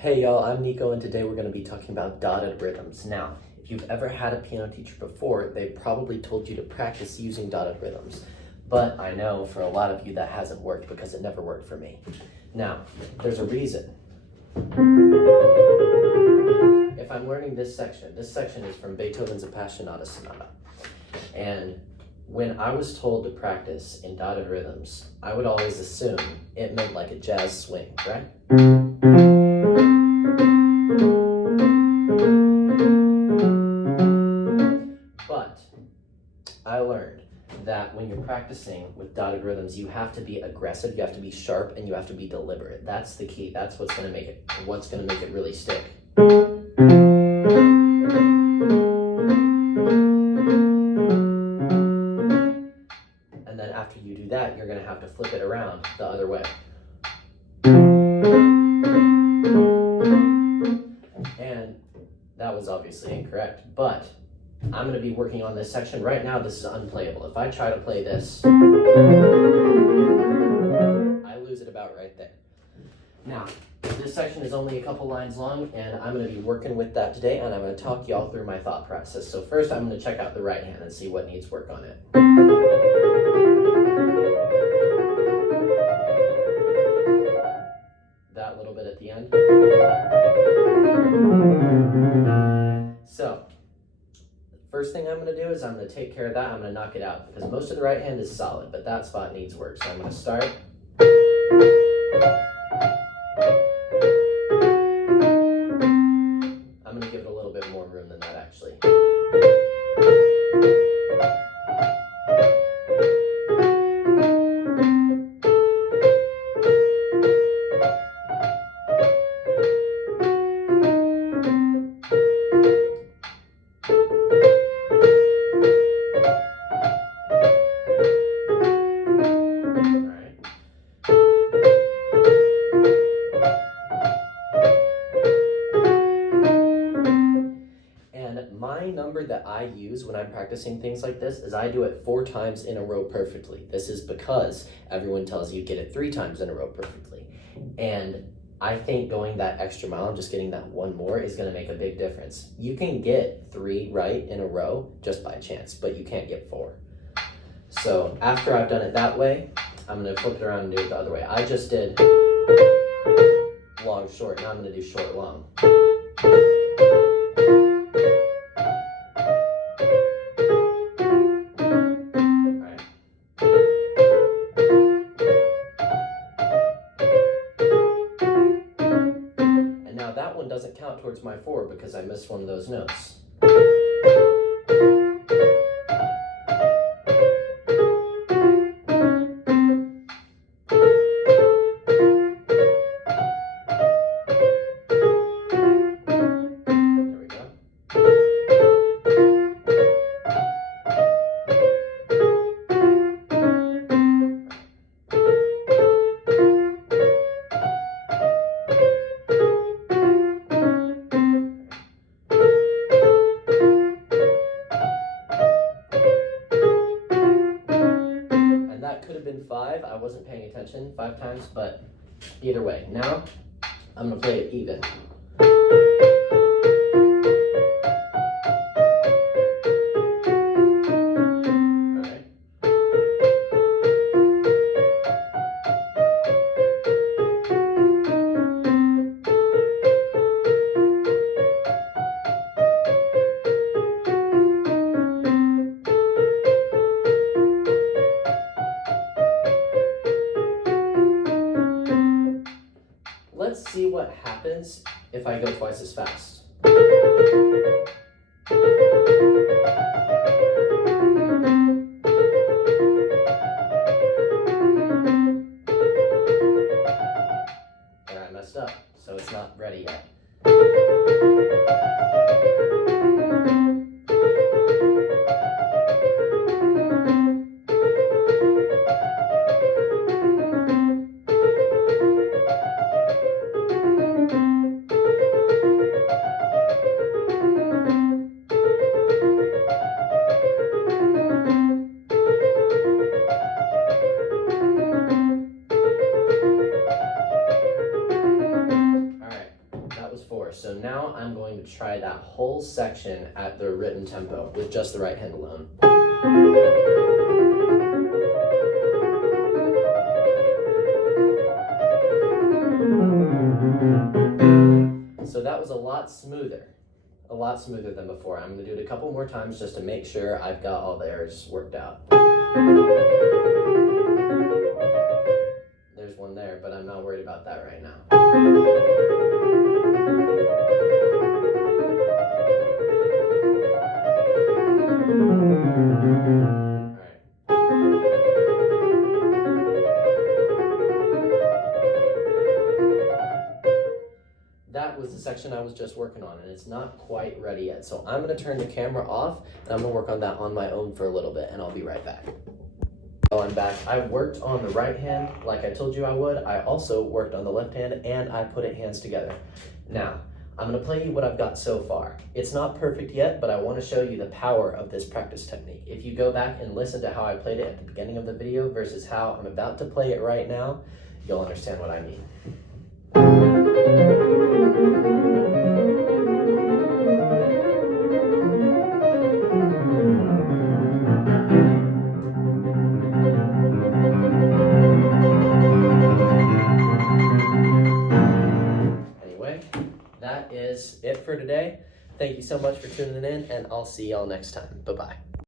Hey y'all, I'm Nico and today we're going to be talking about dotted rhythms. Now, if you've ever had a piano teacher before, they probably told you to practice using dotted rhythms. But I know for a lot of you that hasn't worked because it never worked for me. Now, there's a reason. If I'm learning this section is from Beethoven's Appassionata Sonata. And when I was told to practice in dotted rhythms, I would always assume it meant like a jazz swing, right? But I learned that when you're practicing with dotted rhythms, you have to be aggressive, you have to be sharp, and you have to be deliberate. That's the key. That's what's going to make it really stick. And then after you do that, you're going to have to flip it around the other way. And that was obviously incorrect, but I'm going to be working on this section. Right now, this is unplayable. If I try to play this, I lose it about right there. Now, this section is only a couple lines long, and I'm going to be working with that today, and I'm going to talk y'all through my thought process. So first, I'm going to check out the right hand and see what needs work on it. That little bit at the end. So, first thing I'm going to do is I'm going to take care of that. I'm going to knock it out because most of the right hand is solid, but that spot needs work. So I'm going to start. I'm going to give it a little bit more room than that actually. My number that I use when I'm practicing things like this is I do it 4 times in a row perfectly. This is because everyone tells you get it 3 times in a row perfectly. And I think going that extra mile and just getting that one more is going to make a big difference. You can get 3 right in a row just by chance, but you can't get 4. So after I've done it that way, I'm going to flip it around and do it the other way. I just did long, short. Now I'm going to do short, long. That one doesn't count towards my 4 because I missed one of those notes. There we go. That could have been 5. I wasn't paying attention 5 times, but either way. Now, I'm going to play it even. Alright. Let's see what happens if I go twice as fast. There, I messed up, so it's not ready yet. before. So now I'm going to try that whole section at the written tempo with just the right hand alone. So that was a lot smoother than before. I'm gonna do it a couple more times just to make sure I've got all the airs worked out. There's one there, but I'm not worried about that right now. That was the section I was just working on, and it's not quite ready yet. So I'm gonna turn the camera off, and I'm gonna work on that on my own for a little bit, and I'll be right back. Well, I'm back. I worked on the right hand like I told you I would. I also worked on the left hand, and I put it hands together. Now, I'm gonna play you what I've got so far. It's not perfect yet, but I wanna show you the power of this practice technique. If you go back and listen to how I played it at the beginning of the video versus how I'm about to play it right now, you'll understand what I mean. Anyway, that is it for today. Thank you so much for tuning in, and I'll see y'all next time. Bye-bye.